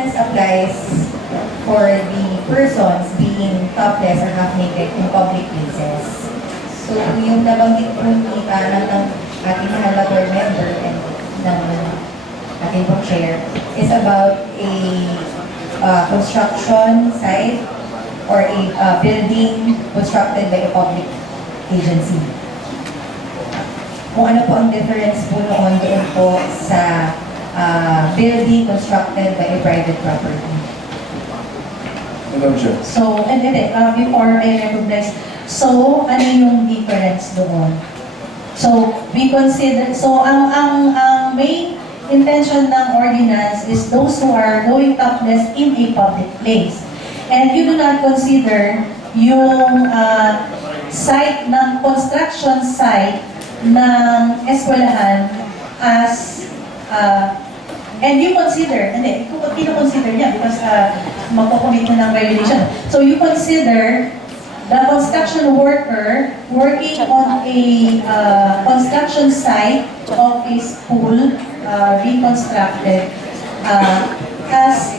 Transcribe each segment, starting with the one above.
ordinance applies for the persons being topless or half naked in public places. So, yung nabanggit po ng ating mahal na board member and ng ating pong chair is about a construction site or a building constructed by a public agency. Kung ano po ang difference po noon doon po sa building constructed by a private property. Madam Chair. So, and then, before I recognize, so, ano yung difference doon? So, we consider, so, ang main intention ng ordinance is those who are going topless in a public place. And you do not consider yung site ng construction site ng eskwelahan as and you consider, hindi, kino-consider niya because magpo-commit na ng violation. So you consider the construction worker working on a construction site of a school reconstructed as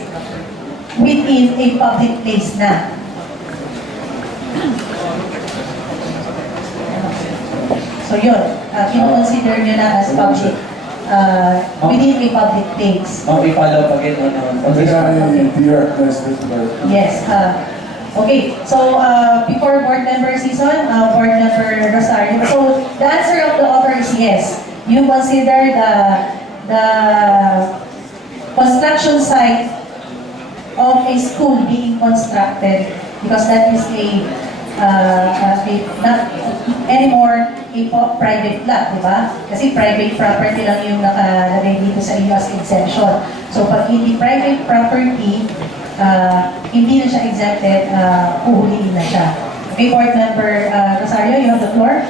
within a public place na. So yun, kino-consider nyo na as public, within a public place. I-follow again on this one. Yes. Okay, so before board member season, board member Rosario. So the answer of the author is yes. You consider the construction site of a school being constructed because that is not anymore a private lot, di ba? Kasi private property lang yung nakalagay dito sa US exemption. So pag hindi private property, hindi na siya exempted, huhuliin na siya. Okay, board member Rosario, you have the floor.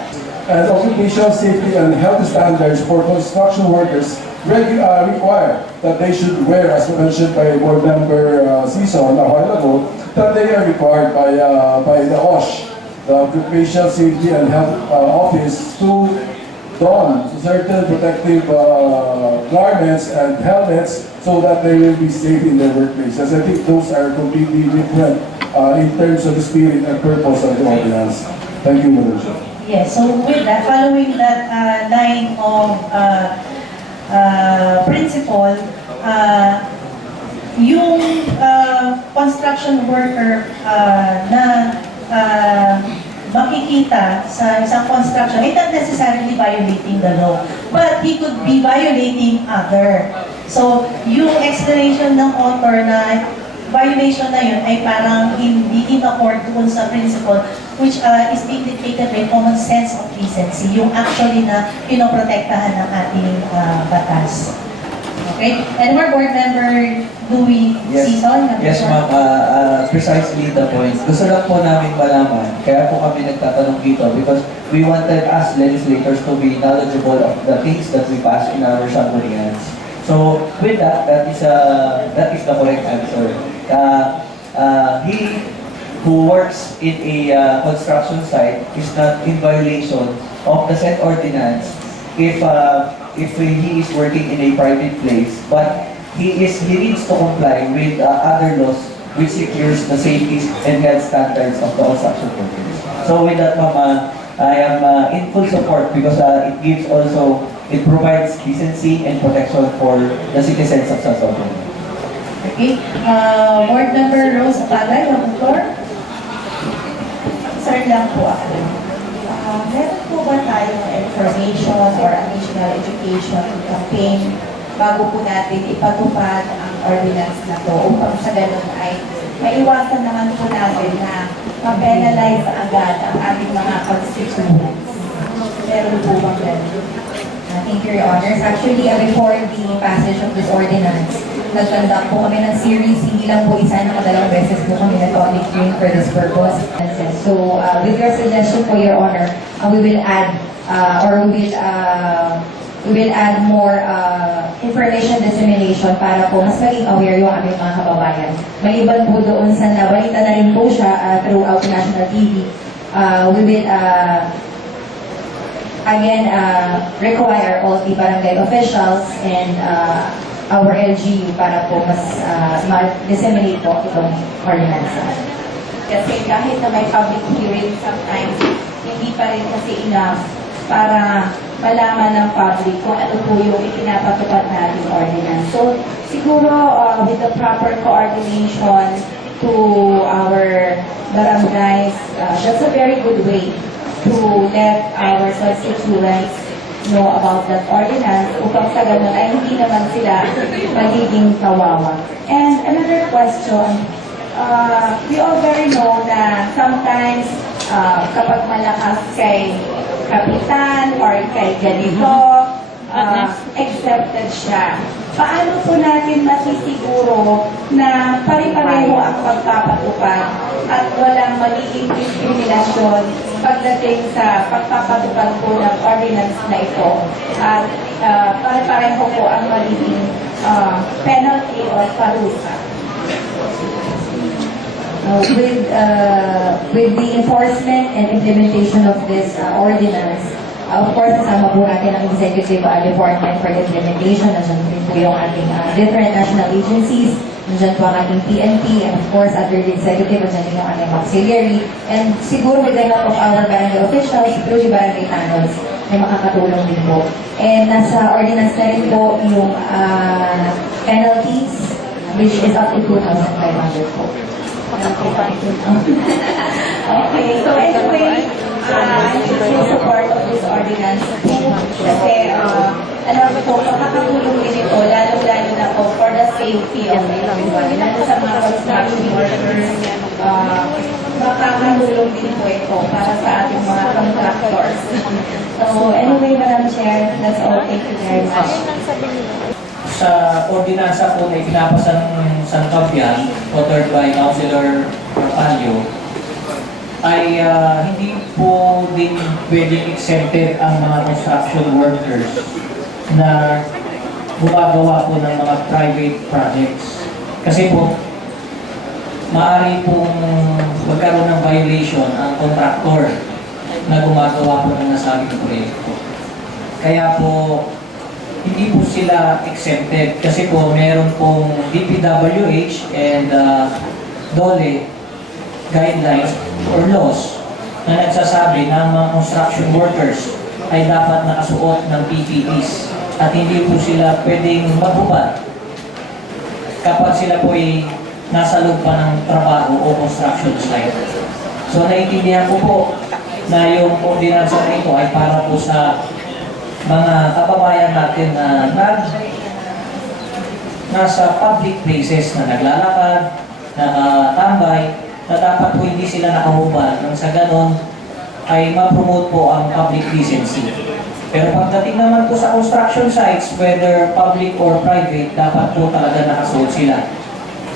And occupational safety and health standards for construction workers require that they should wear, as mentioned by board member Season a while ago, that they are required by the OSH, the Occupational Safety and Health Office, to don certain protective garments and helmets so that they will be safe in their workplaces. I think those are completely different in terms of the spirit and purpose of the ordinance. Thank you, Madam Chair. Yes, so with that, following that line of principle, yung construction worker na makikita sa isang construction, it's not necessarily violating the law, but he could be violating other. So, yung explanation ng author na violation na yun ay parang hindi in accord doon sa principle which is being dictated by common sense of decency, yung actually na pinoprotektahan ng ating batas. Okay? And more board member Louis Season. Yes, ma'am. Precisely the point. Gusto lang po namin malaman, kaya po kami nagtatanong dito because we wanted us legislators to be knowledgeable of the things that we pass in our sanggunians. So, with that, that is the correct answer. He who works in a construction site is not in violation of the said ordinance if he is working in a private place, but he needs to comply with other laws which secures the safety and health standards of the construction workers. So with that, ma'am, I am in full support because it provides decency and protection for the citizens of San Salvador. Okay. Board member Rose Apagay, on the floor. Sir lang po ako. Meron po ba tayong information or additional education campaign bago po natin ipatupad ang ordinance na to upang sa ganun ay maiwasan naman po natin na ma-penalize agad ang ating mga constituents? Meron po bang ganun? Thank you, Your Honors. Actually, before the passage of this ordinance, nag-conduct po kami ng series, hindi lang po isa, nakadalawang beses po kami nag-public hearing for this purpose. So, with your suggestion po, Your Honor, we will add, we will add more information dissemination para po mas maging aware yung aming mga kababayan. Maliban po doon sa nabalita na rin po siya throughout national TV, we will again require all the barangay officials and our LGU para po mas ma-disseminate po itong ordinances. Kasi kahit na may public hearing, sometimes hindi pa rin kasi enough para malaman ng public kung ano po yung ipinapatupad natin ordinance. So, siguro with the proper coordination to our barangays, that's a very good way to let our constituents know about that ordinance upang sa ganun ay hindi naman sila magiging kawawa. And another question, we all very know na sometimes kapag malakas kay kapitan or kay ganito, accepted siya. Paano po natin masisiguro na pare-pareho ang pagpapatupad at walang magiging diskriminasyon pagdating sa pagpapatupad po ng ordinance na ito at pare-pareho po ang magiging penalty or parusa? With the enforcement and implementation of this ordinance, of course, kasama po natin ang Executive Department for the implementation. Nandiyan din po yung ating different national agencies. Nandiyan po ang ating PNP, and of course, under the Executive, nandiyan din yung ating auxiliary. And siguro with the help of our barangay officials, through the barangay panels, ay makakatulong din po. And nasa ordinance na rin po yung penalties, which is up to 2,500 po. Okay, so anyway, yung support of this ordinance kasi alam ko, makakatulong din ito, lalo-lalo na po for the safety of everyone, lalo sa mga construction workers, makakatulong din po ito para sa ating mga contractors. So anyway, Madam Chair, that's all. Thank you very much. Sa ordinansa po na ipinapasa ng Santabian, authored by Councilor Rotalio, ay hindi po din pwedeng exempted ang mga construction workers na gumagawa po ng mga private projects. Kasi po, maaari pong magkaroon ng violation ang contractor na gumagawa po ng nasabing proyekto. Kaya po, hindi po sila exempted kasi po meron pong DPWH and DOLE guidelines or laws na nagsasabi na ang mga construction workers ay dapat nakasuot ng PPEs at hindi po sila pwedeng maghubad kapag sila po ay nasa loob pa ng trabaho o construction site. So naiintindihan ko po na yung ordinansa na ito ay para po sa mga kababayan natin na nasa public places na naglalakad, nakatambay, na dapat po hindi sila nakahubad nang sa ganon ay ma-promote po ang public decency. Pero pagdating naman po sa construction sites, whether public or private, dapat po talaga nakasuot sila.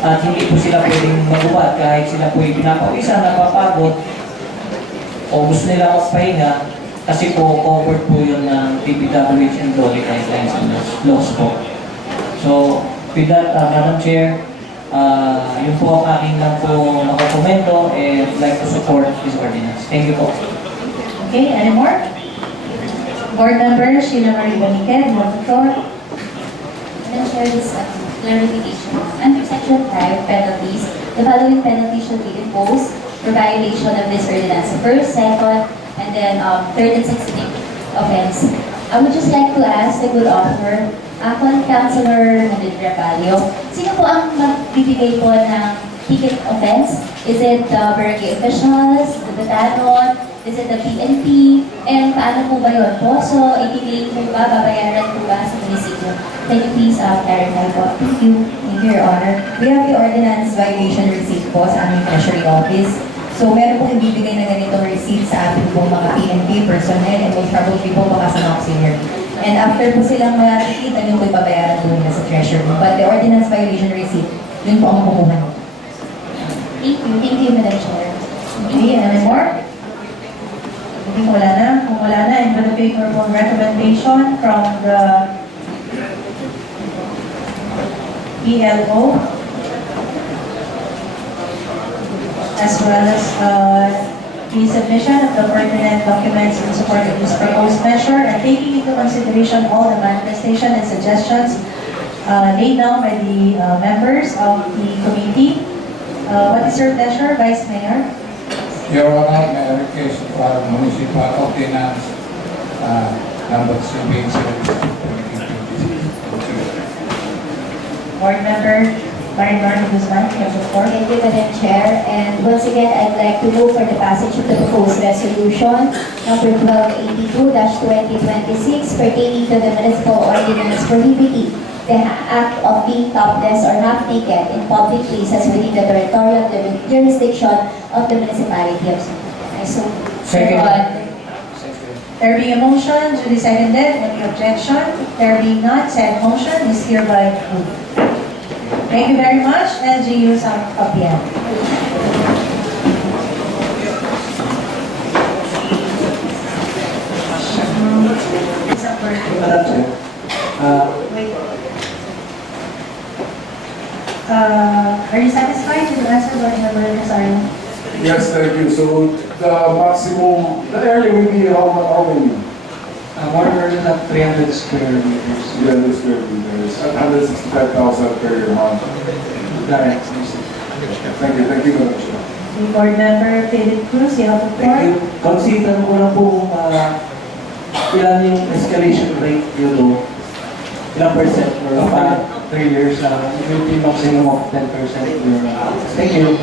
At hindi po sila pwedeng maghubad kahit sila po ay pinapawisan, napapagod, o gusto nila magpahinga, kasi po covered po yun ng DPWH and DOLE guidelines and laws po. So, with that, Madam Chair, yun po ang aking lang po makakomento and like to support this ordinance. Thank you po. Okay, any more? Board member Sheila Marie Boniquet, you want the floor? Madam Chair, this clarification. Under Section 5, penalties, the following penalties shall be imposed for violation of this ordinance. First, second, and then third and sixth offense. I would just like to ask the good author, Councilor Madrid Rapalio, sino po ang magbibigay po ng ticket offense? Is it the barangay officials, the batanon, is it the PNP, and paano po ba yun po? So, ibigay po ba, babayaran po ba sa munisipyo? Can you please clarify po? Thank you. Thank you, Your Honor. We have the ordinance violation receipt po sa aming Treasury Office. So, meron pong ibibigay na ganitong receipt sa ating pong mga PNP personnel and most probably po mga sa auxiliary. And after po silang makikita, yun po ipabayaran po nila sa Treasury. But the ordinance violation receipt, yun po ang makukuha nyo. Thank you, Madam Chair. Okay, any more? Kung wala na, in the favorable recommendation from the PLO, as well as the submission of the pertinent documents in support of this proposed measure and taking into consideration all the manifestation and suggestions laid down by the members of the committee. What is your pleasure, Vice Mayor? Your Honor, may I request for municipal ordinance number 7 Board Member Marinor Guzman, you have the floor. Thank you, Madam Chair. And once again, I'd like to move for the passage of the proposed resolution number 1282-2026 pertaining to the municipal ordinance prohibiting the act of being topless or half naked in public places within the territorial jurisdiction of the municipality of San Juan. So, Second. There being a motion, duly seconded, any objection? There being none, said motion is hereby approved. Thank you very much, LGU San Fabian. Madam Chair, Are you satisfied with the answer, Board Member Rosario? Yes, thank you. So the maximum, the area will be how many? more than 300 square meters. 300 square meters, at 165,000 per month. Correct. Thank you, Madam Chair. Board Member Philip Cruz, you have the floor. Thank you. Consider ko lang po kung ilan yung escalation rate yun. Ilang percent for 3 years will be maximum of 10%. Thank you.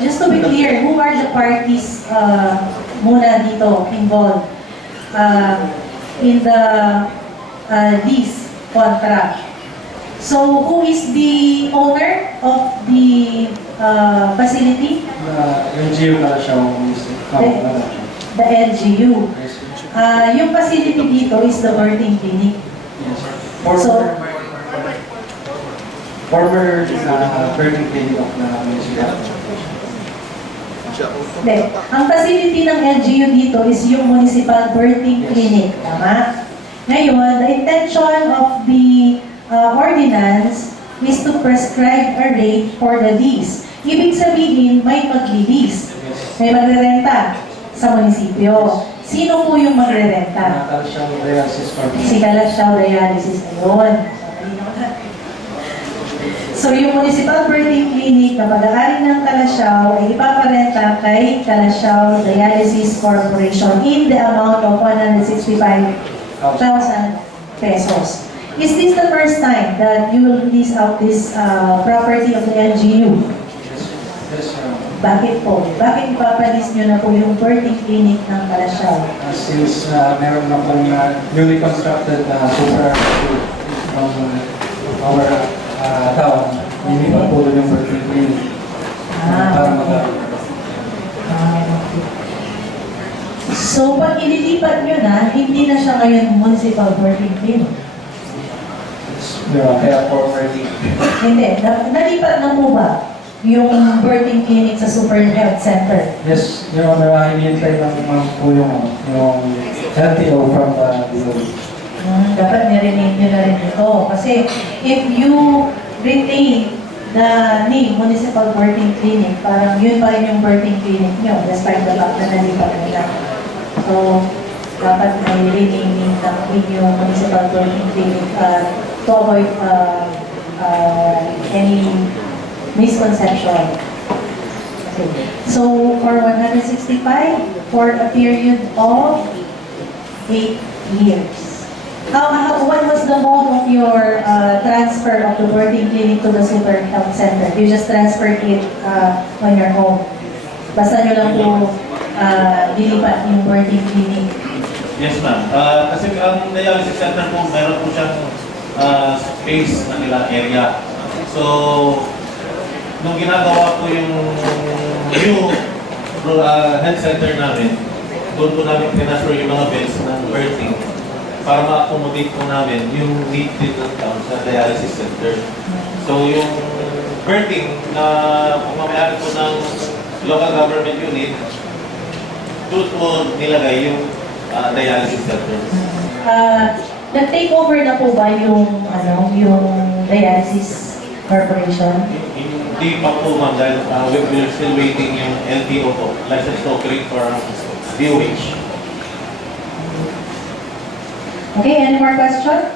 Just to be clear, who are the parties muna dito involved in the lease contract? So, who is the owner of the facility? LGU ka siya The LGU. Yung facility dito is the birthing clinic. So, Former birthing clinic of the municipality. hindi. Ang facility ng LGU dito is yung municipal birthing clinic. Tama? Ngayon, the intention of the ordinance is to prescribe a rate for the lease. Ibig sabihin, may magli-lease. May magre-renta sa munisipyo. Sino po yung magre-renta? Si Calasiao Dialysis ngayon. So, yung Municipal Birthing Clinic na pag-aari ng Calasiao ay ipaparenta kay Calasiao Dialysis Corporation in the amount of 165,000 pesos. Is this the first time that you will lease out this property of the LGU? Bakit po? Bakit ipapalis nyo na po yung birthing clinic ng Calasiao? Since meron na pong newly constructed super from our town, hindi pa po yung birthing clinic para mag- So, pag ililipat nyo na, hindi na siya ngayon municipal birthing clinic. kaya formerly. Hindi. Nalipat na po ba yung birthing clinic sa Super Health Center? Yes, yung hinihintay ng po yung LTO from the DOE. Dapat nirinig nyo na rin ito. Kasi if you retain the name Municipal Birthing Clinic, parang yun pa rin yung birthing clinic nyo, despite the fact na nalipat nila. So, dapat may renaming ng inyong Municipal Birthing Clinic to avoid any misconception. Okay. So, for 165, for a period of 8 years. What was the mode of your transfer of the birthing clinic to the Super Health Center? You just transferred it on your own. Basta nyo lang po dilipat yung birthing clinic. Yes, ma'am. Kasi ang dialysis center po, meron po siyang space na nila area. So, nung ginagawa po yung new health center namin, doon po namin transfer yung mga beds ng birthing para ma-accommodate po namin yung need din ng town sa dialysis center. So, yung birthing na pamamayari po ng local government unit, doon po nilagay yung dialysis center. Nag-take over na po ba yung dialysis corporation? Hindi pa po, ma'am, dahil we're still waiting yung LTO po, license to operate for DOH. Okay, any more question?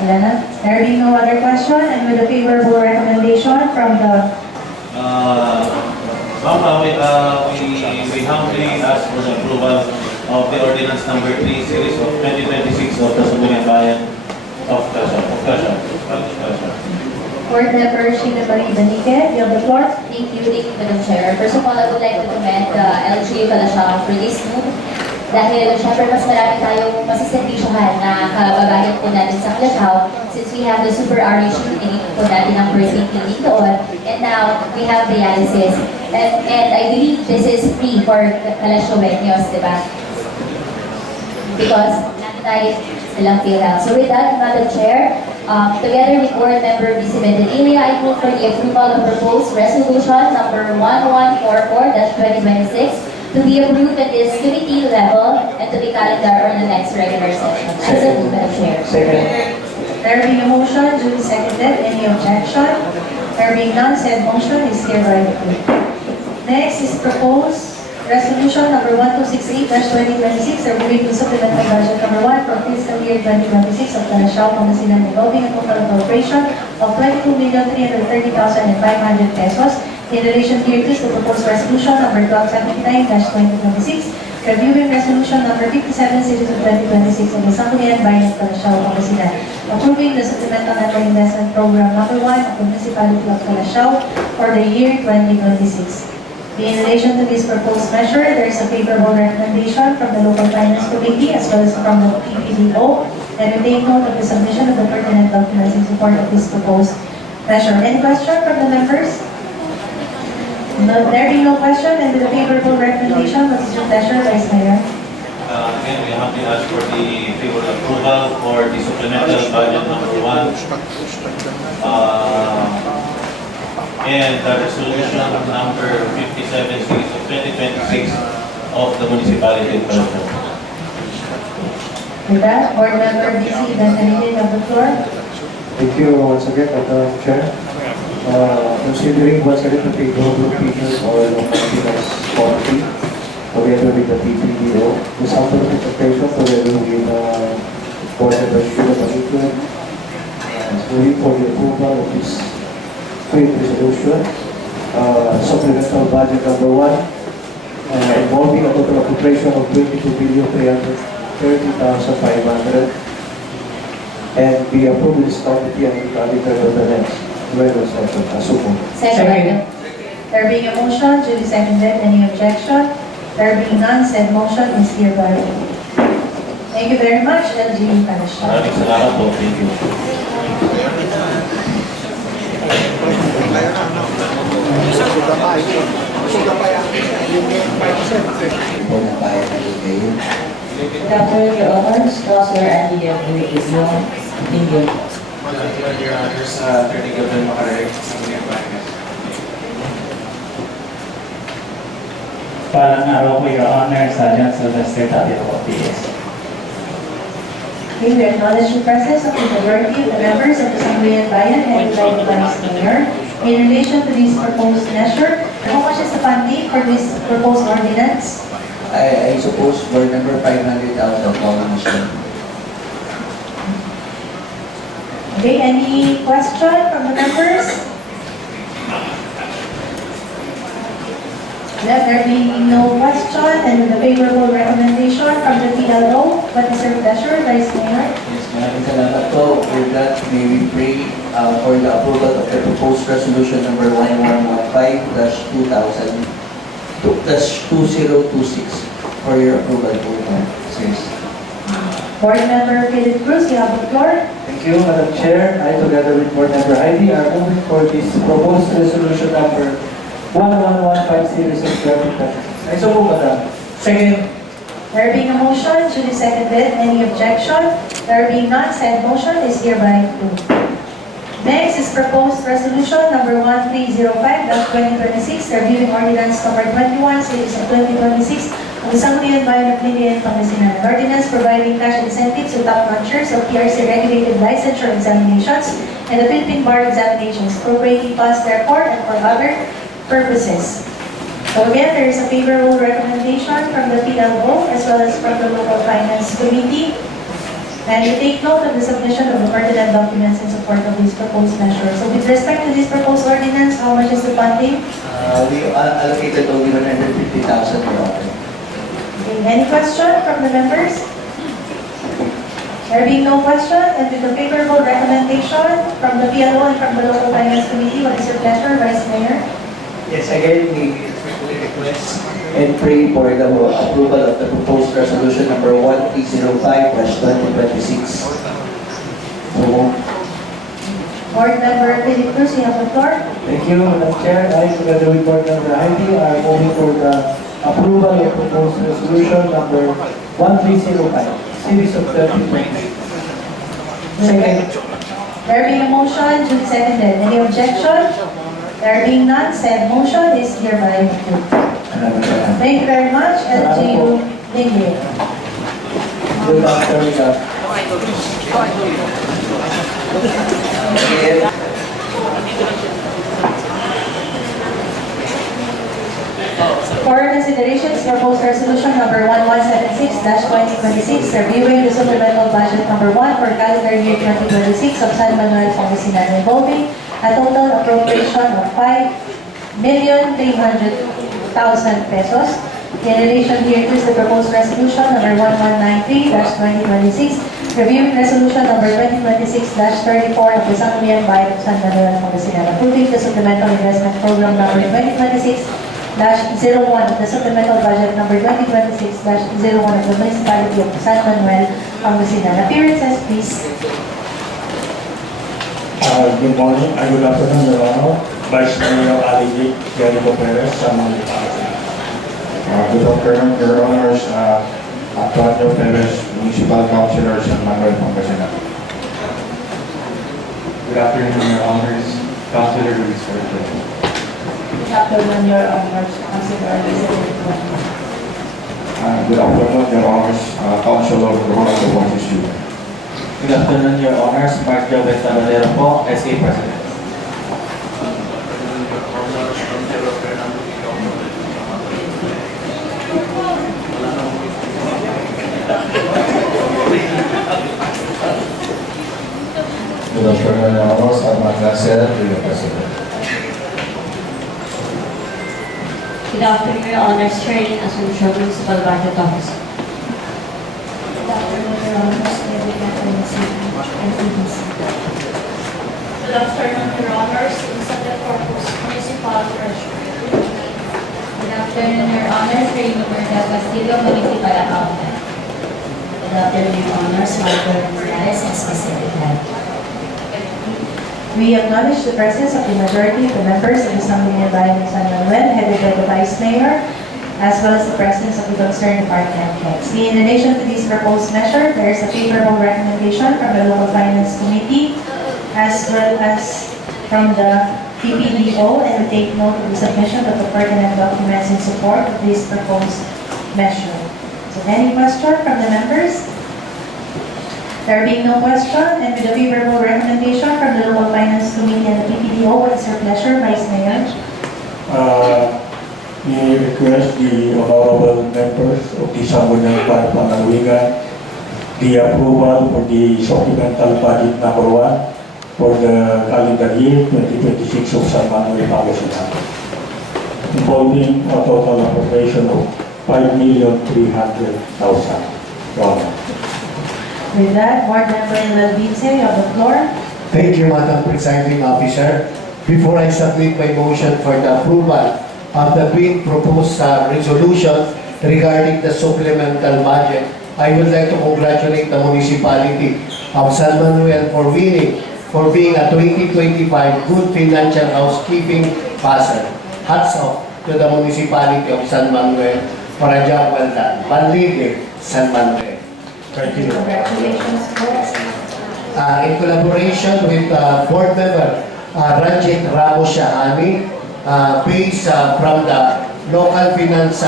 Wala na. There being no other question, and with a favorable recommendation from the Ma'am, we humbly ask for the approval of the ordinance number 3 series of 2026 of the Sangguniang Bayan of Quezon. Board Member Sheila Marie Benique. You have the floor. Thank you, Madam Chair. First of all, I would like to commend LGU Calasiao for this move. Dahil syempre mas marami tayong masiservisyohan na kababayan po natin sa Calasiao since we have the super RH clinic po natin ang first aid clinic doon. And now, we have dialysis. And I believe this is free for Calasiaoeños, di ba? Because natin tayo silang PhilHealth. So with that, Madam Chair, together with Board Member Vice Medellina, I move for the approval of proposed resolution number 1144-2026 to be approved at this committee level and to be calendar on the next regular session. As a Madam Chair. Second. There being a motion, duly seconded. Any objection? There being none, said motion is hereby approved. Next is proposed resolution number 1268-2026, approving the supplemental budget number 1 for fiscal year 2026 of Calasiao, Pangasinan, involving a total appropriation of 22,330,500 pesos in relation to the proposed resolution number 1279-2026, reviewing resolution number 57 series of 2026 of the Sangguniang Bayan of Calasiao, Pangasinan, approving the supplemental network investment program number 1 of the municipality of Calasiao for the year 2026. In relation to this proposed measure, there is a favorable recommendation from the Local Finance Committee as well as from the PPDO, and we take note of the submission of the pertinent documents in support of this proposed measure. Any question from the members? No, there being no question, and with a favorable recommendation, what is your pleasure, Vice Mayor? Again, we humbly ask for the favorable approval for the supplemental budget number 1. And the resolution number 57 series of 2026 of the municipality of Calasiao. With that, Board Member BC Benjamin of the floor. Thank you once again, Madam Chair. Considering once again the favorable opinion or local finance policy, together with the PPDO, the sample interpretation together with Board Member Sheila Benique, moving for the approval of this great resolution, supplemental budget number 1, involving a total appropriation of 22,330,500, and be approved in this committee and calendar of the next regular session. Asumo. Second. There being a motion, duly seconded. Any objection? There being none, said motion is hereby approved. Thank you very much, LGU Calasiao. Maraming salamat po. Thank you. Good afternoon, Your Honors. Councilor Andy Aguilio, Indian. Your Honors, Attorney Gabriel Macarek, Sangguniang Bayan. Parang araw ko, Your Honor, sa John Sylvester Tapio po, PS. We acknowledge the presence of the majority of the members of the Sangguniang Bayan headed by the Vice Mayor. In relation to this proposed measure, how much is the funding for this proposed ordinance? I suppose Board Member 500,000 nomination. Okay, any question from the members? Let there be no question and with a favorable recommendation from the PLO, what is your pleasure, Vice Mayor? Yes, maraming salamat po. With that, may we pray for the approval of the proposed resolution number 1115-2026 for your approval po. Sirs. Board Member Philip Cruz, you have the floor. Thank you, Madam Chair. I, together with Board Member Heidi, are moving for this proposed resolution number 1115 series of 2026. I so move, Madam. Second. There being a motion, duly seconded. Any objection? There being none, said motion is hereby approved. Next is proposed resolution number 1305-2026, reviewing ordinance number 21 series of 2026 of the Sangguniang Bayan of Lingayen, Pangasinan. An ordinance providing cash incentives to top notchers of PRC regulated licensure examinations and the Philippine Bar examinations, appropriating funds therefore and for other purposes. So again, there is a favorable recommendation from the PLO as well as from the Local Finance Committee. And you take note of the submission of the pertinent documents in support of this proposed measure. So with respect to this proposed ordinance, how much is the funding? We allocated only 150,000 per order. Okay, any question from the members? There being no question, and with the favorable recommendation from the PLO and from the local finance committee, what is your pleasure, Vice Mayor? Yes, again, we respectfully request and pray for the approval of the proposed resolution number 1305/2026. Board Member Philip Cruz, you have the floor. Thank you, Madam Chair. I, together with Board Member Heidi, are moving for the approval of proposed resolution number 1305, series of 2020. Second. There being a motion, duly seconded. Any objection? There being none, said motion is hereby approved. Thank you very much, LGU Lingle. Good afternoon, sir. For consideration is proposed resolution number 1176/2026, reviewing the supplemental budget number 1 for calendar year 2026 of San Manuel, Pangasinan, involving a total appropriation of 5,300,000 pesos. In relation here is the proposed resolution number 1193/2026, reviewing resolution number 2026-34 of the Sangguniang Bayan of San Manuel, Pangasinan, approving the supplemental investment program number 2026-01 of the supplemental budget number 2026-01 of the municipality of San Manuel, Pangasinan. Appearances, please. Good morning, good afternoon, Your Honor. Vice Mayor Ali Jericho Perez, San Manuel, Pangasinan. Good afternoon, Your Honors. Antonio Perez, Municipal Councilor, San Manuel, Pangasinan. Good afternoon, Your Honors. Councilor Luis Ferrer. Good afternoon, Your Honors. Councilor Elizabeth. Good afternoon, Your Honors. Councilor Ronaldo Bonsis Jr. Good afternoon, Your Honors. Mark Jobet Tabalero po, SA President. Good afternoon, Your Honors. Armand Nasser, President. Good afternoon, Your Honors. Chairman Asuncion, Municipal Budget Officer. Good afternoon, Your Honors. David Catherine City, NCDC. Good afternoon, Your Honors. Elizabeth Corpus, Municipal Treasurer. Good afternoon, Your Honors. Raymond Del Castillo, Municipal Accountant. Good afternoon, Your Honors. Michael Morales, SPCL Head. We acknowledge the presence of the majority of the members of the Sangguniang Bayan of San Manuel, headed by the Vice Mayor, as well as the presence of the concerned department heads. In relation to this proposed measure, there is a favorable recommendation from the Local Finance Committee, as well as from the PPDO, and we take note of the submission of the pertinent documents in support of this proposed measure. So any question from the members? There being no question, and with a favorable recommendation from the Local Finance Committee and the PPDO, what is your pleasure, Vice Mayor? We request the honorable members of the Sangguniang Bayan Pangaluigan the approval for the supplemental budget number 1 for the calendar year 2026 of San Manuel, Pangasinan, involving a total appropriation of 5,300,000. With that, Board Member Lalvince, you have the floor. Thank you, Madam Presiding Officer. Before I submit my motion for the approval of the being proposed resolution regarding the supplemental budget, I would like to congratulate the municipality of San Manuel for being a 2025 good financial housekeeping passer. Hats off to the municipality of San Manuel for a job well done. Manligue, San Manuel. Thank you. Congratulations, folks. In collaboration with Board Member Ranjit Ramos Shahani, based from the local finance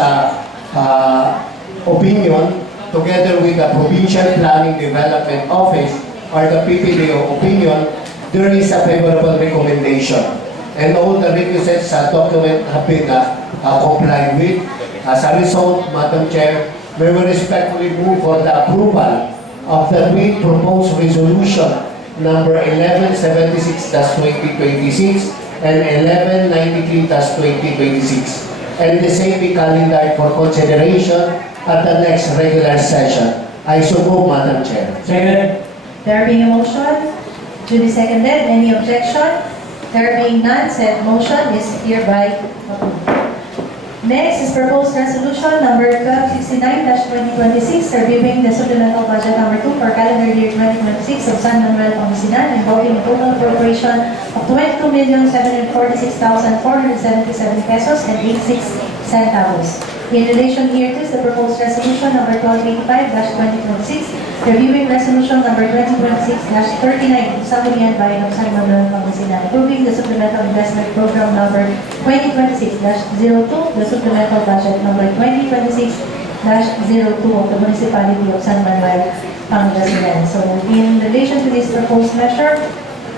opinion, together with the Provincial Planning Development Office or the PPDO opinion, there is a favorable recommendation. And all the requisites document have been complied with. As a result, Madam Chair, we will respectfully move for the approval of the tweet proposed resolution number 1176-2026 and 1193-2026, and the same be calendared for consideration at the next regular session. I so move, Madam Chair. Second. There being a motion, duly seconded, any objection? There being none, said motion is hereby approved. Next is proposed resolution number 1269-2026, reviewing the supplemental budget number 2 for calendar year 2026 of San Manuel, Pangasinan, involving a total appropriation of 22,746,477 pesos and 86 centavos. In relation hereto is the proposed resolution number 1285-2026, reviewing resolution number 2026-39 of Sangguniang Bayan of San Manuel, Pangasinan, approving the supplemental investment program number 2026-02, the supplemental budget number 2026-02 of the municipality of San Manuel, Pangasinan. So in relation to this proposed measure,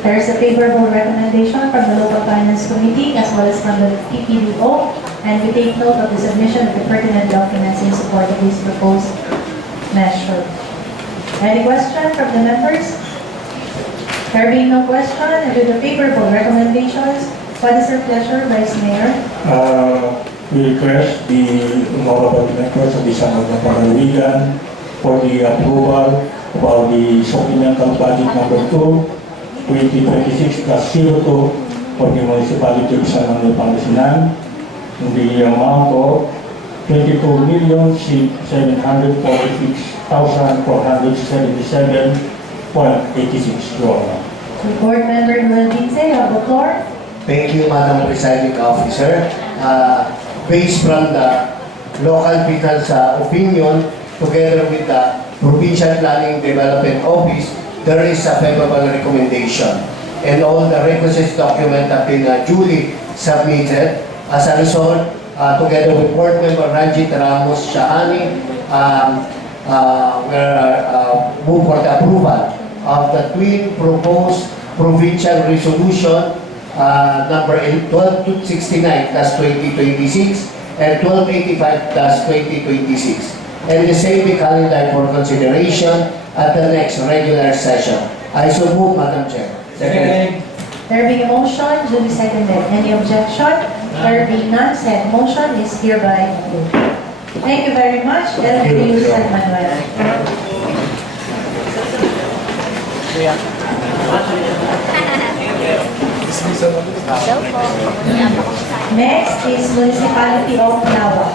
there is a favorable recommendation from the Local Finance Committee as well as from the PPDO, and we take note of the submission of the pertinent documents in support of this proposed measure. Any question from the members? There being no question, and with the favorable recommendations, what is your pleasure, Vice Mayor? We request the honorable members of the San Manuel Pangasinan for the approval about the supplemental budget number 2, 2026-02 for the municipality of San Manuel, Pangasinan, in the amount of 22,646,477.86 euro. Board Member Noel Vince, you have the floor. Thank you, Madam Presiding Officer. Based from the local people's opinion, together with the Provincial Planning Development Office, there is a favorable recommendation. And all the requisite documents have been duly submitted. As a result, together with Board Member Ranjit Ramos Shahani, move for the approval of the twin proposed provincial resolution number 1269-2026 and 1285-2026. And the same be calendared for consideration at the next regular session. I so move, Madam Chair. Second. There being a motion, duly seconded. Any objection? There being none, said motion is hereby approved. Thank you very much. Let me use San Manuel. Next is Municipality of Lawa.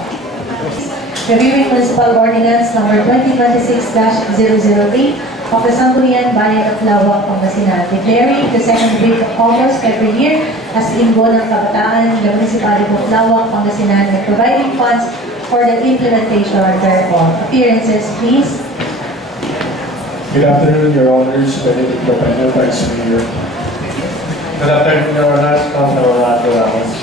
Reviewing Municipal Ordinance number 2026-003 of the Sangguniang Bayan of Lawa, Pangasinan, declaring the second week of August every year as Linggo ng Kabataan ng Municipality of Lawa, Pangasinan, and providing funds for the implementation thereof. Appearances, please. Good afternoon, Your Honors, Benedict Capeno, Vice Mayor. Good afternoon, Your Honors. Councilor Rolando Ramos.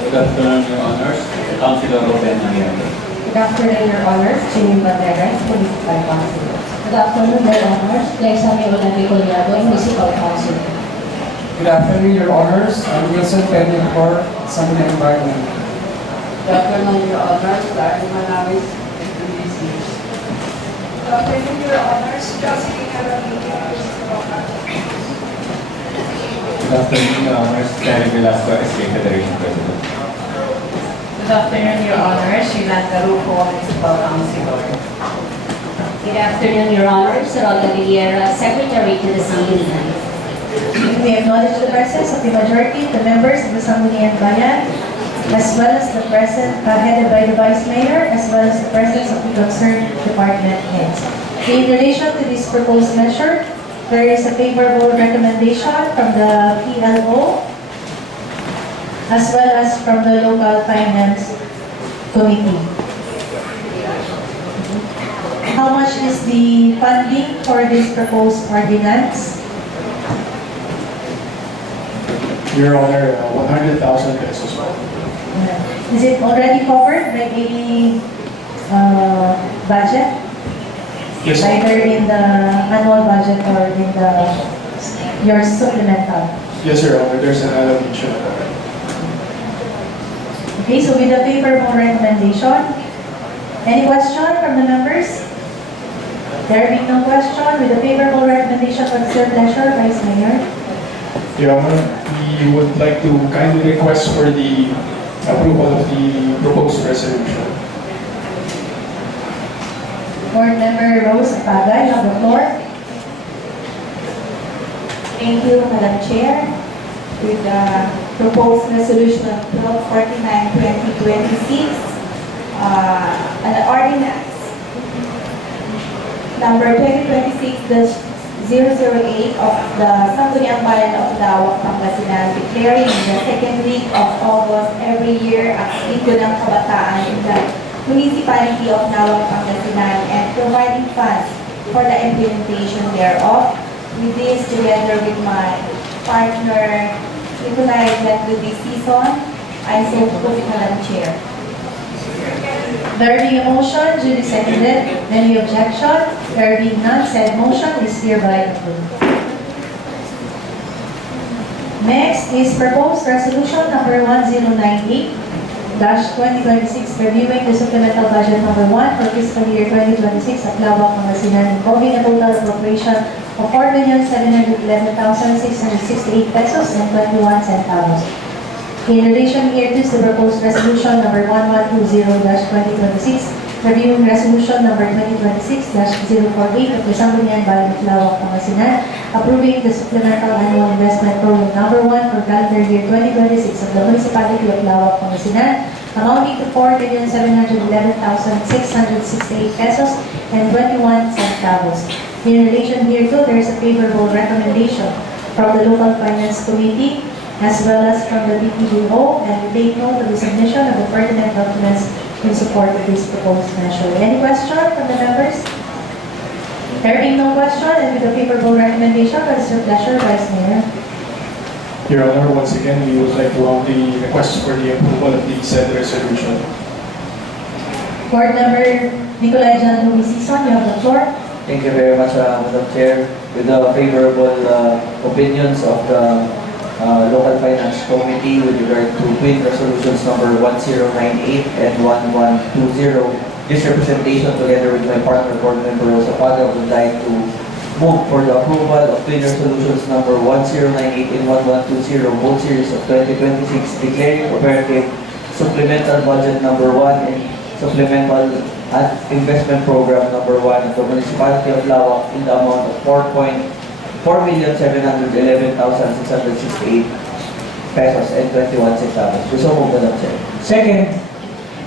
Good afternoon, Your Honors. Councilor Ruben Mariano. Good afternoon, Your Honors, Jimmy Banderas, Municipal Council. Good afternoon, Your Honors. Lexa Mirolandi Colorado, Municipal Council. Good afternoon, Your Honors. I'm Wilson Penny for Sangguniang Bayan. Good afternoon, Your Honors. Larry Manawis, NBC. Good afternoon, Your Honors. Jocelyn Caramillo, Good afternoon, Your Honors. Terry Velasco, SK Federation President. Good afternoon, Your Honors. Yolanda Rufo, Municipal Councilor. Good afternoon, Your Honors. Rola Villera, Secretary to the Sangguniang. We acknowledge the presence of the majority of the members of the Sangguniang Bayan, as well as the presence headed by the Vice Mayor, as well as the presence of the concerned department heads. In relation to this proposed measure, there is a favorable recommendation from the PLO, as well as from the Local Finance Committee. How much is the funding for this proposed ordinance? Your Honor, 100,000 pesos. Is it already covered by any budget? Yes, sir. Either in the annual budget or in your supplemental? Yes, Your Honor, there's an allocation. Okay, so with the favorable recommendation, any question from the members? There being no question, with a favorable recommendation, what is your pleasure, Vice Mayor? Your Honor, we would like to kindly request for the approval of the proposed resolution. Board Member Rose Apagay, you have the floor. Thank you, Madam Chair. With the proposed resolution of 1249-2026, an ordinance number 2026-008 of the Sangguniang Bayan of Lawak, Pangasinan, declaring the second week of August every year as Linggo ng Kabataan in the Municipality of Lawak, Pangasinan, and providing funds for the implementation thereof. With this, together with my partner, Nicolay Latlubi Season, I so move, Madam Chair. There being a motion, duly seconded. Any objection? There being none, said motion is hereby approved. Next is proposed resolution number 1098-2026, reviewing the supplemental budget number 1 for fiscal year 2026 at Lawak, Pangasinan, involving a total appropriation of 4,711,668 pesos and 21 centavos. In relation here to the proposed resolution number 1120-2026, reviewing resolution number 2026-048 of the Sangguniang Bayan of Lawak, Pangasinan, approving the supplemental annual investment program number 1 for calendar year 2026 of the Municipality of Lawak, Pangasinan, amounting to 4,711,668 pesos and 21 centavos. In relation hereto, there is a favorable recommendation from the Local Finance Committee as well as from the BPDO, and we take note of the submission of the pertinent documents in support of this proposed measure. Any question from the members? There being no question, and with a favorable recommendation, what is your pleasure, Vice Mayor? Your Honor, once again, we would like to humbly request for the approval of the said resolution. Board Member Nicolay Latlubi Season, you have the floor. Thank you very much, Madam Chair. With the favorable opinions of the Local Finance Committee with regard to twin resolutions number 1098 and 1120, this representation together with my partner, Board Member Rosa Paga, would like to move for the approval of twin resolutions number 1098 and 1120, both series of 2026, declaring operative supplemental budget number 1 and supplemental investment program number 1 of the Municipality of Lawak in the amount of 4,711,668 pesos and 21 centavos. We so move, Madam Chair. Second.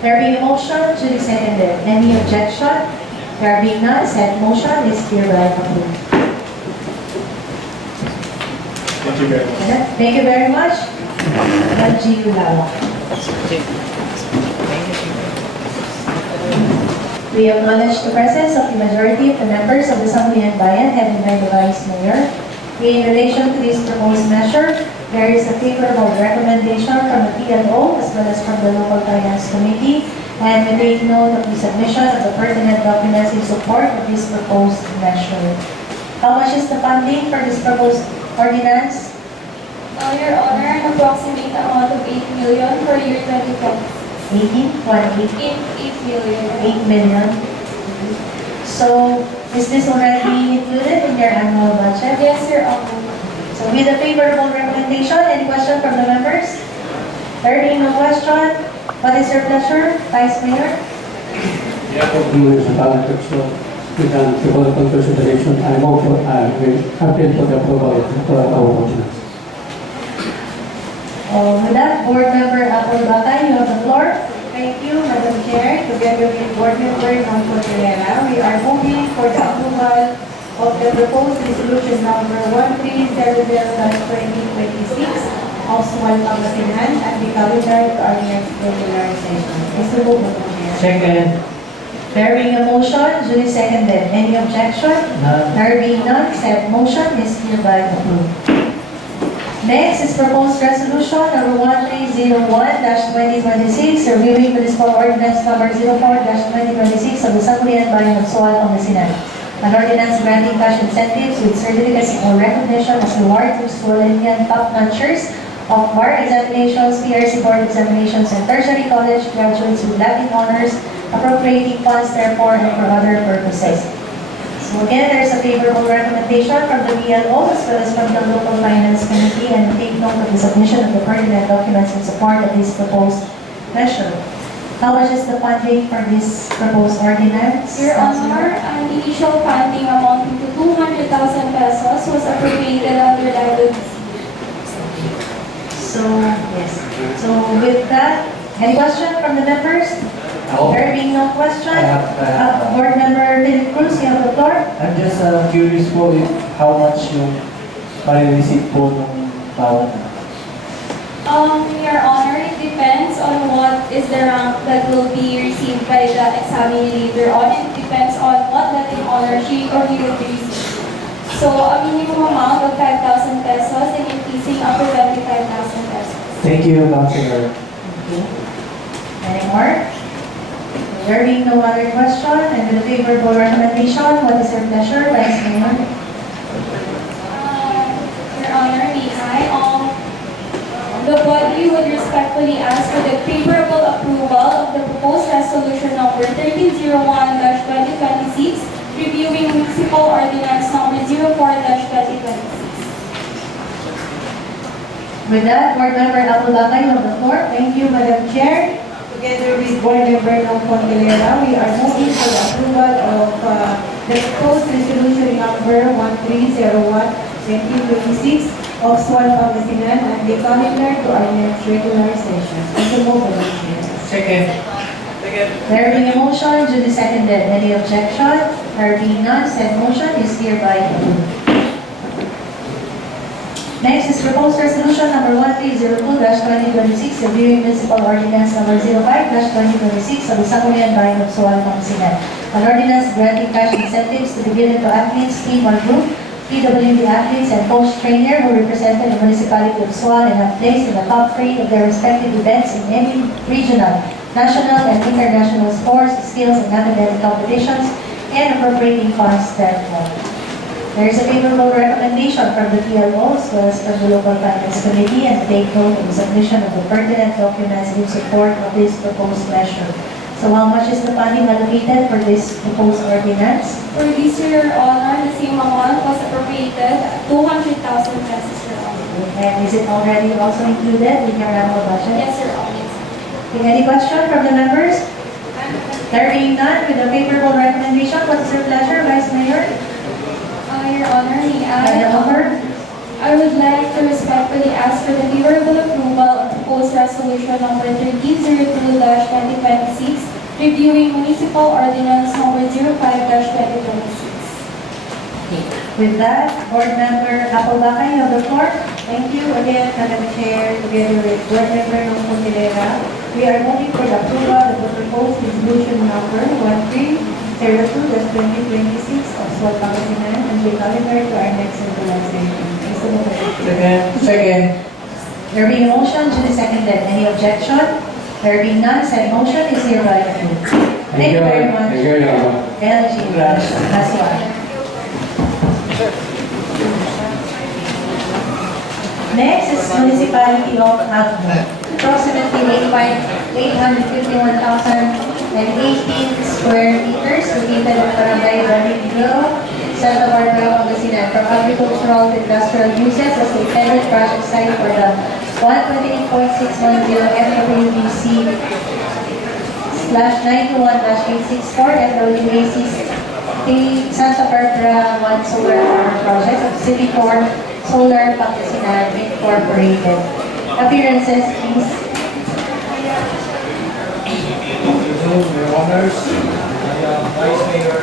There being a motion, duly seconded. Any objection? There being none, said motion is hereby approved. Thank you very much. Thank you very much. LGU Lawak. We acknowledge the presence of the majority of the members of the Sangguniang Bayan, headed by the Vice Mayor. In relation to this proposed measure, there is a favorable recommendation from the PLO as well as from the Local Finance Committee, and we take note of the submission of the pertinent documents in support of this proposed measure. How much is the funding for this proposed ordinance? Your Honor, an approximate amount of 8 million for year 2026. 8 million. 8 million. So, is this already included in your annual budget? Yes, Your Honor. So, with a favorable recommendation, any question from the members? There being no question, what is your pleasure, Vice Mayor? Of the municipality, so we can take all into consideration. I move for, we appeal for the approval of our ordinance. With that, Board Member Apple Batay, you have the floor. Thank you, Madam Chair. Together with Board Member Nonco Herrera, we are moving for the approval of the proposed resolution number 1300-2026 of Suwal, Pangasinan and the calendar to our next regular session. Mr. Bobo, Chair. Second. There being a motion, duly seconded. Any objection? None. There being none, said motion is hereby approved. Next is proposed resolution number 1301-2026, reviewing municipal ordinance number 04-2026 of the Sangguniang Bayan of Suwal, Pangasinan. An ordinance granting cash incentives with certificates or recognition as reward to Suwalenian top-notchers of bar examinations, PRC board examinations, and tertiary college graduates with Latin honors, appropriating funds therefore and for other purposes. So again, there's a favorable recommendation from the PLO as well as from the local finance committee, and we take note of the submission of the pertinent documents in support of this proposed measure. How much is the funding for this proposed ordinance? Your Honor, an initial funding amounting to 200,000 pesos was appropriated under liability. So, yes. So with that, any question from the members? There being no question, Board Member Philip Cruz, you have the floor. I'm just curious po if how much yung marireceive po nung bawat Your Honor, it depends on what is the rank that will be received by the examining later on. It depends on what letting honor she or he will be received. So, a minimum amount of 5,000 pesos and increasing up to 25,000 pesos. Thank you, Councilor. Any more? There being no other question, and with a favorable recommendation, what is your pleasure, Vice Mayor? Your Honor, may I, the body would respectfully ask for the favorable approval of the proposed resolution number 1301-2026, reviewing municipal ordinance number 04-2026. With that, Board Member Apulaca, you have the floor. Thank you, Madam Chair. Together with Board Member Long Contilera, we are moving for the approval of the proposed resolution number 1301-2026 of SWAL Pangasinan and the calendar to our next regular session. Also move, Madam Chair. Second. There being a motion, duly seconded. Any objection? There being none, said motion is hereby approved. Next is proposed resolution number 1302-2026, reviewing municipal ordinance number 05-2026 of the Sangguniang Bayan of Sual, Pangasinan. An ordinance granting cash incentives to be given to athletes, team or group, PWD athletes and coach trainer who represented the municipality of Sual and have placed in the top 3 of their respective events in any regional, national, and international sports, skills, and academic competitions, and appropriating funds therefore. There is a favorable recommendation from the PLO as well as from the local finance committee, and take note of the submission of the pertinent documents in support of this proposed measure. So how much is the funding allocated for this proposed ordinance? For this, Your Honor, the same amount was appropriated at 200,000 pesos, Your Honor. And is it already also included in your annual budget? Yes, Your Honor. Any question from the members? There being none, with a favorable recommendation, what is your pleasure, Vice Mayor? Your Honor, may I would like to respectfully ask for the favorable approval of proposed resolution number 1302-2026, reviewing municipal ordinance number 05-2026. With that, Board Member Apulaca, you have the floor. Thank you again, Madam Chair, together with Board Member Long Contilera. We are moving for the approval of the proposed resolution number 1302-2026 of SWAT Pangasinan and the calendar to our next regular session. Second. There being a motion, duly seconded. Any objection? There being none, said motion is hereby approved. Thank you very much. Thank you, Your Honor. LG, that's why. Next is Municipality of Agno. Approximately 851,018 square meters located at Barangay Baligro, Santa Barbara, Pangasinan for agricultural and industrial uses as a intended project site for the 128.610 FWAC/921-864 FWAC Santa Barbara 1 Solar Power Project of City Core Solar Pangasinan Incorporated. Appearances, please. Your Honors, Vice Mayor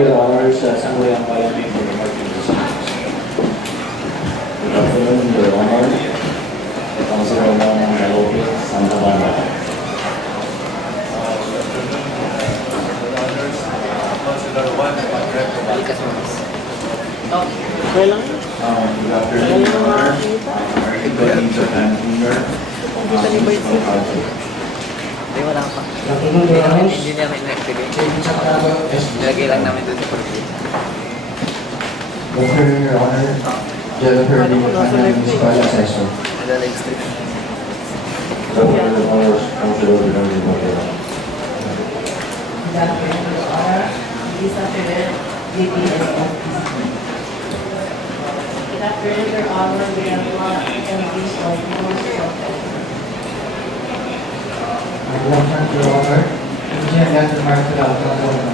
Your Honors, Sangguniang Bayan Member Martinez. Good afternoon, Your Honor. Councilor Ramon Galope, Santa Barbara. Good afternoon, Your Honor. Everybody to Vancouver. Wala pa. Hindi namin na-activate. Lagay lang namin doon sa program. Your Honor, Jennifer Lee, Municipal Assessor. Good honors, Councilor Bernardo Barrera. Good afternoon, Your Honor. Lisa Ferrer, DPS Office. Good afternoon, Your Honor. We have one MPs of Minister of Good afternoon, Your Honor. Engineer Leonard Marcelal, Councilor.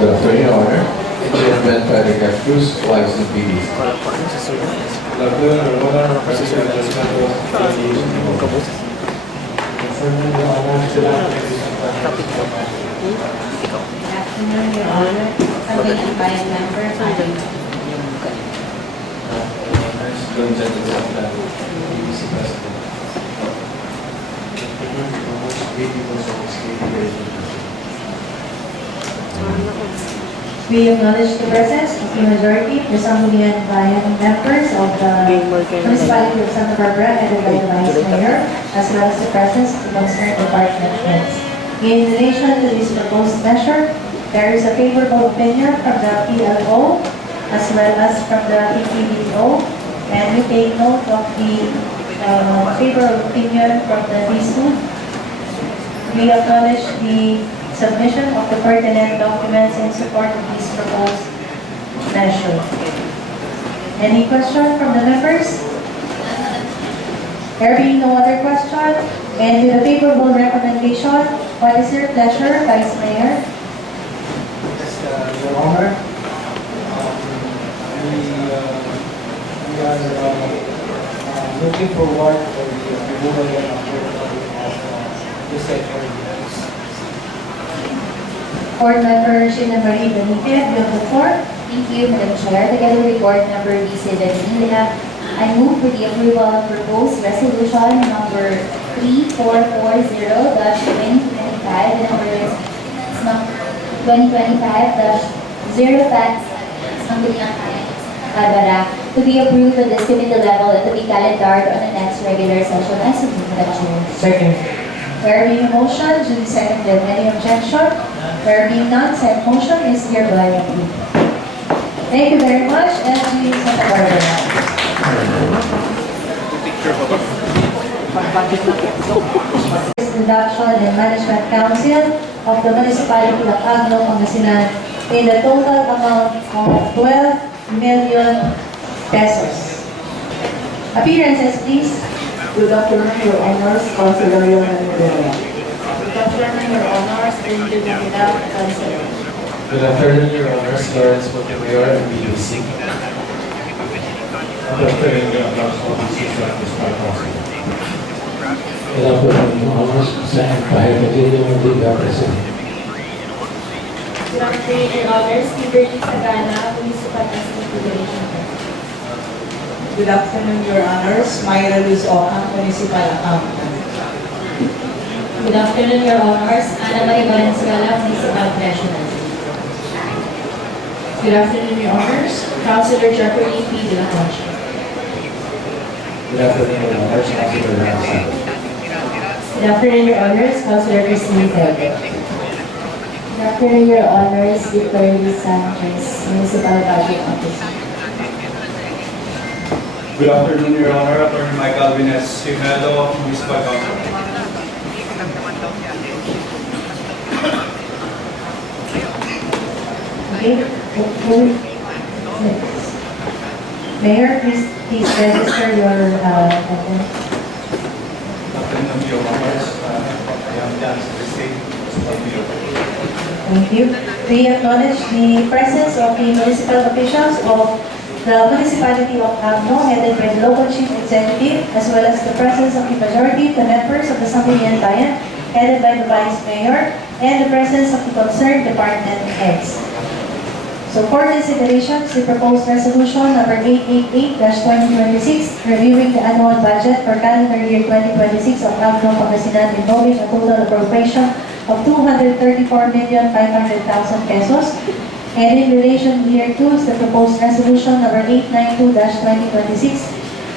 Good afternoon, Your Honor. Engineer Ben Federica Cruz, YCPD. Good afternoon, Your Honor. President President of Aviation. Good afternoon, Your Honor. Sangguniang Bayan Member, Faring. Don Gentleman of the BBC President. We acknowledge the presence of the majority of the Sangguniang Bayan members of the Municipality of Santa Barbara, headed by the Vice Mayor, as well as the presence of the concerned department heads. In relation to this proposed measure, there is a favorable opinion from the PLO as well as from the PPDO, and we take note of the favorable opinion from the DSU. We acknowledge the submission of the pertinent documents in support of this proposed measure. Any question from the members? There being no other question, and with a favorable recommendation, what is your pleasure, Vice Mayor? Your Honor, we are looking forward for the removal and approval of the sector. Board Member Sheila Marie Benitez, you have the floor. Thank you, Madam Chair. Together with Board Member Lisa Danila, I move for the approval of proposed resolution number 3440-2025 and ordinance number 2025-05 Sangguniang Bayan, Barbara, to be approved at this committee level and to be calendared on the next regular session as soon as Madam Chair. Second. There being a motion, duly seconded. Any objection? There being none, said motion is hereby approved. Thank you very much, and we Santa Barbara. Reduction and Management Council of the Municipality of Agno, Pangasinan in the total amount of 12 million pesos. Appearances, please. Good afternoon, Your Honors, Councilor Leonard Rivera. Good afternoon, Your Honors, Engineer Danila, Councilor. Good afternoon, Your Honors. Lawrence Montemayor, MBUC. Good afternoon, Your Honors. Officer of the Star Council. Good afternoon, Your Honors. Sen. Pahir-Kadiri, Mandiga, President. Good afternoon, Your Honors. Kimberly Sagana, Municipal Assistant Federation. Good afternoon, Your Honors, Myra Luz Ocamp, Municipal Accountant. Good afternoon, Your Honors. Ana Maria Valenzuela, Municipal Treasurer. Good afternoon, Your Honors, Councilor Jeffrey P. De La Concha. Good afternoon, Your Honors. Councilor Ransan. Good afternoon, Your Honors, Councilor Christine Teldo. Good afternoon, Your Honors, Victoria Sanchez, Municipal Budget Officer. Good afternoon, Your Honor. Attorney Michael Vines Jimenez, Municipal Council. Okay. Mayor, please register your attendance. Good afternoon, Your Honors. I am Jan Celestine, Municipal Mayor. Thank you. We acknowledge the presence of the municipal officials of the municipality of Agno, headed by the local chief executive, as well as the presence of the majority of the members of the Sangguniang Bayan, headed by the vice mayor, and the presence of the concerned department heads. So for consideration, the proposed resolution number 888-2026, reviewing the annual budget for calendar year 2026 of Agno, Pangasinan, involving a total appropriation of 234,500,000 pesos. And in relation here to is the proposed resolution number 892-2026,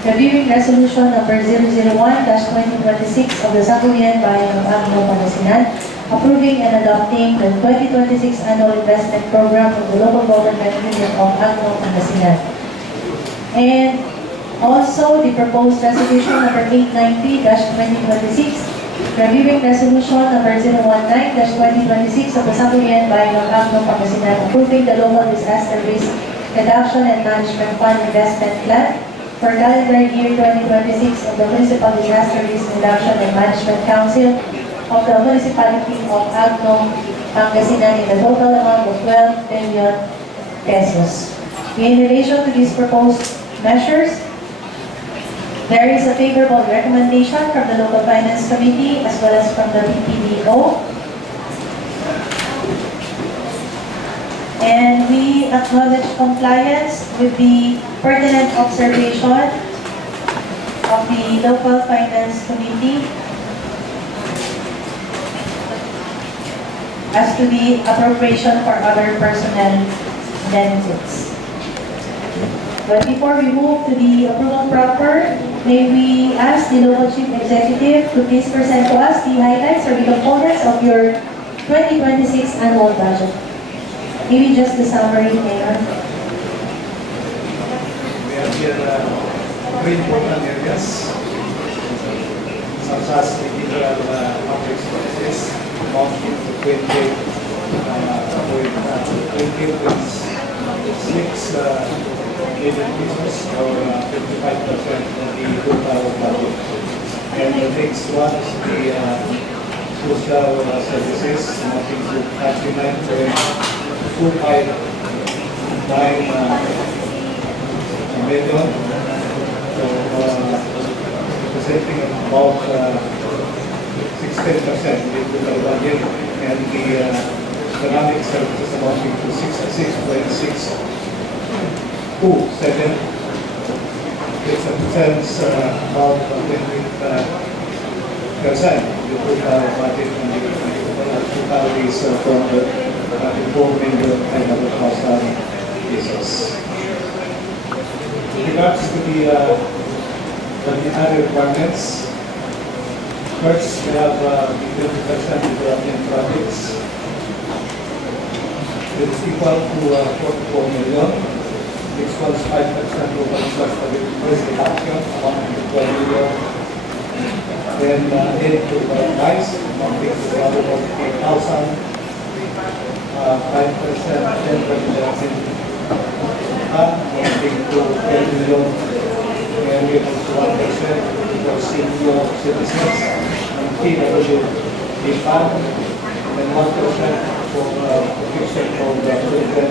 reviewing resolution number 001-2026 of the Sangguniang Bayan of Agno, Pangasinan, approving and adopting the 2026 annual investment program of the local government unit of Agno, Pangasinan. And also, the proposed resolution number 893-2026, reviewing resolution number 019-2026 of the Sangguniang Bayan ng Akno, Pangasinan, approving the local disaster risk reduction and management fund investment plan for calendar year 2026 of the Municipal Disaster Risk Reduction and Management Council of the Municipality of Akno, Pangasinan in the total amount of 12 billion pesos. In relation to these proposed measures, there is a favorable recommendation from the Local Finance Committee as well as from the PPDO. And we acknowledge compliance with the pertinent observation of the Local Finance Committee as to the appropriation for other personnel benefits. But before we move to the approval proper, may we ask the local chief executive to please present to us the highlights or the components of your 2026 annual budget. Maybe just the summary, Mayor. We have here three important areas, such as individual public services, amounting to 28.6 million pesos, or 55% of the total budget. And the next one is the social services, amounting to 39.259 million, so representing about 16% of the total budget, and the economic services amounting to 66.627, which represents about 20% of the total budget, and the total is from the 4,500,000 pesos. With regards to the other requirements, first we have the 20% development projects. It is equal to 44 million. This was 5% over risk reduction, amounting to 12 million. Then aid to rice, amounting to 148,000. 5% amounting to 10 million, and we also 1% for senior citizens and PWD fund, and 1% for protection for the children,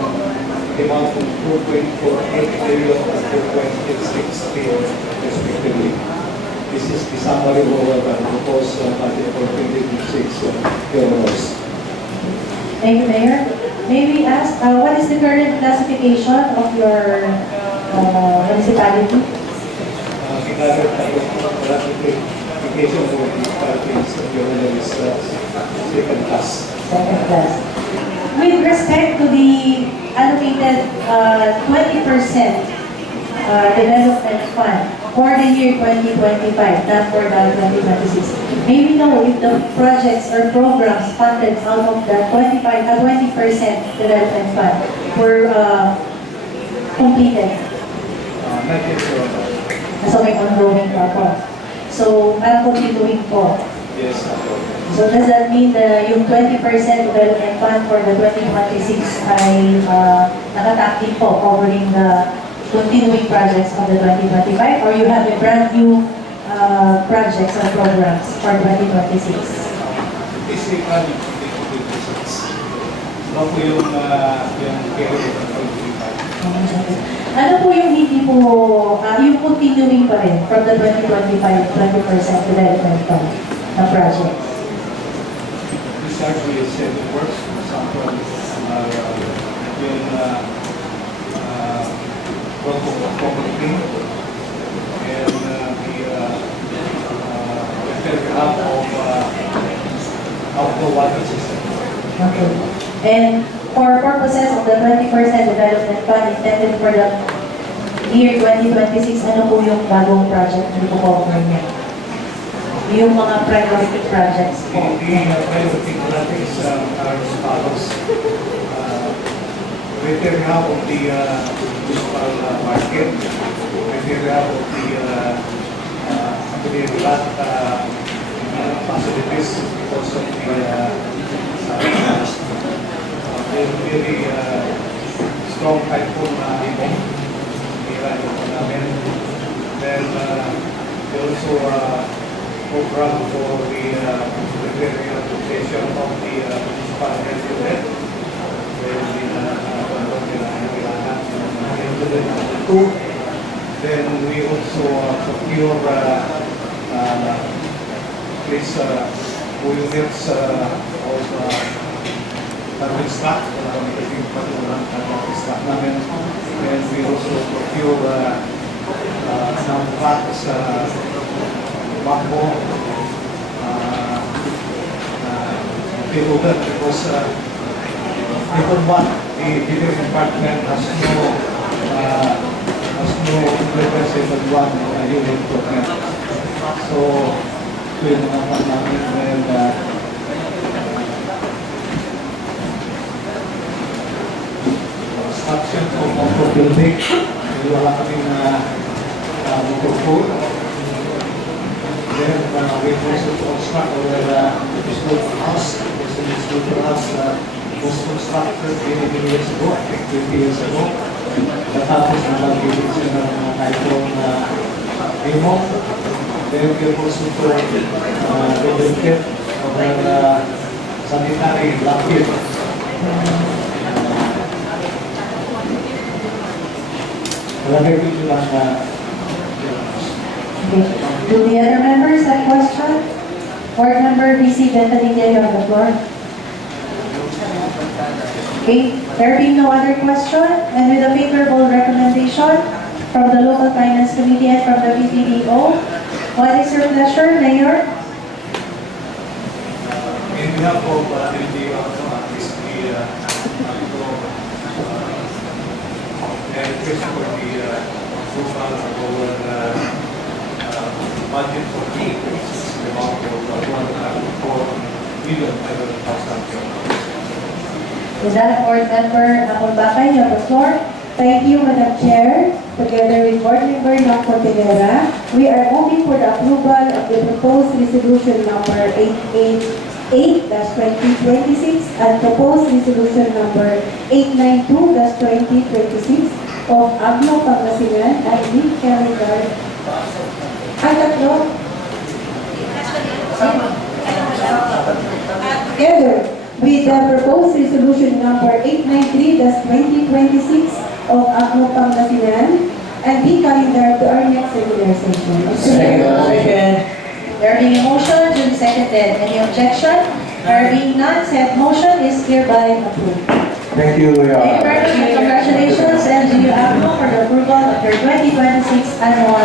amount to 2.48 billion and 2.86 billion respectively. This is the summary of the proposed budget for 2026 euros. Thank you, Mayor. May we ask, what is the current classification of your municipality? Classification of the municipalities of your is second class. Second class. With respect to the allocated 20% development fund for the year 2025, not for the 2026, may we know if the projects or programs funded out of the 20% development fund were completed? Not yet, Your Honor. So may ongoing pa po. So, continuing po. Yes, So does that mean yung 20% development fund for the 2026 ay nakatakip po covering the continuing projects of the 2025, or you have a brand new projects or programs for 2026? Basically, 2026. Ano po yung period of 2025? Ano po yung hindi po, yung continuing pa rin from the 2025 20% development fund na projects? This actually is said it works. For example, yung property and the half of outdoor water system. Okay. And for purposes of the 20% development fund intended for the year 2026, ano po yung bagong project na ipo-cover niya? Yung mga priority projects po. The priority projects are as follows. Repair half of the municipal market, area of the lot facilities because of the very strong typhoon Ibong. Then we also program for the rehabilitation of the municipal health unit. Then we also procure these units of garbage stock, stock namin. And we also procure some trucks, backbone, because even one, the delivery department has no representative one unit program. So, ito yung naman namin and construction of motor building. Wala kaming motor pool. Then we also construct our school house. This school house was constructed many years ago, I think 20 years ago. Tapos nalagyan siya ng mga typhoon Ibong. Then we also rehabilitate our sanitary lapid. Do the other members have question? Board member VC Bentanilla, you have the floor. Okay, there being no other question, and with a favorable recommendation from the local finance committee and from the PPDO, what is your pleasure, Mayor? In behalf of LGU, and request for the approval of our budget for the amount of 1.4 million. Is that board member Nakulbakay, you have the floor? Thank you, Madam Chair. Together with Board Member Naco Tenera, we are moving for the approval of the proposed resolution number 888-2026 and proposed resolution number 892-2026 of Agno Pangasinan and lead calendar. Ay, tatlo. Together with the proposed resolution number 893-2026 of Agno Pangasinan and the calendar to our next regular session. Second. There being a motion, duly seconded. Any objection? There being none, said motion is hereby approved. Thank you, Your Thank you very much. Congratulations, LGU Agno, for the approval of your 2026 annual